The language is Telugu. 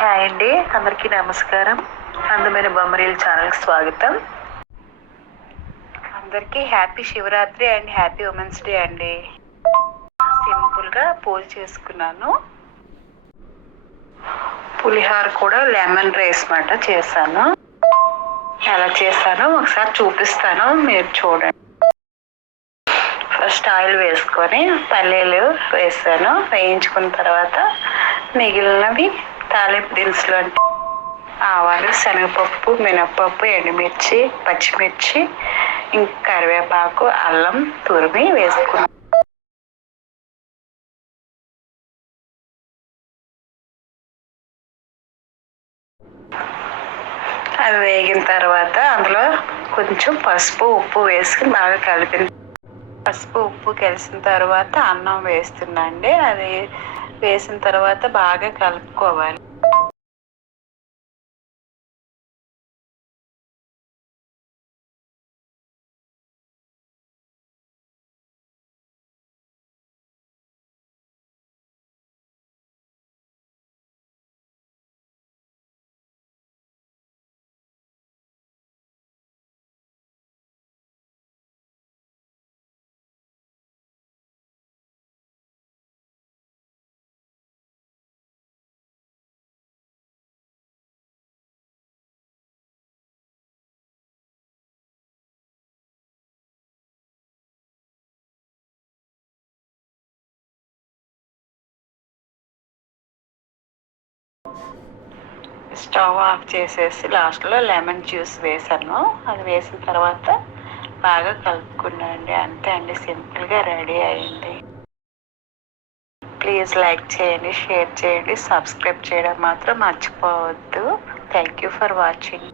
హాయ్ అండి, అందరికీ నమస్కారం. అందమైన బొమ్మరీల ఛానల్కి స్వాగతం. అందరికీ happy Shivaratri and happy women's day అండి. సింపుల్గా పూజ చేసుకున్నాను. పులిహార కూడా లెమన్ రైస్ మాట చేశాను. ఎలా చేశానో ఒకసారి చూపిస్తాను, మీరు చూడండి. ఫస్ట్ ఆయిల్ వేసుకొని పల్లీలు వేసాను. వేయించుకున్న తర్వాత మిగిలినవి తాలింపు దినుసులు అంటే ఆవాలు, శనగపప్పు, మినప్పప్పు, ఎండుమిర్చి, పచ్చిమిర్చి, ఇంకా కరివేపాకు, అల్లం తురిమి వేసుకున్నాను. అవి వేగిన తర్వాత అందులో కొంచెం పసుపు, ఉప్పు వేసుకుని బాగా కలిపిన పసుపు ఉప్పు కలిసిన తర్వాత అన్నం వేస్తుందండి. అది వేసిన తర్వాత బాగా కలుపుకోవాలి. స్టవ్ ఆఫ్ చేసేసి లాస్ట్లో లెమన్ జ్యూస్ వేసాను. అది వేసిన తర్వాత బాగా కలుపుకున్నానండి. అంతే అండి, సింపుల్గా రెడీ అయింది. ప్లీజ్ లైక్ చేయండి, షేర్ చేయండి, సబ్స్క్రైబ్ చేయడం మాత్రం మర్చిపోవద్దు. Thank you for watching.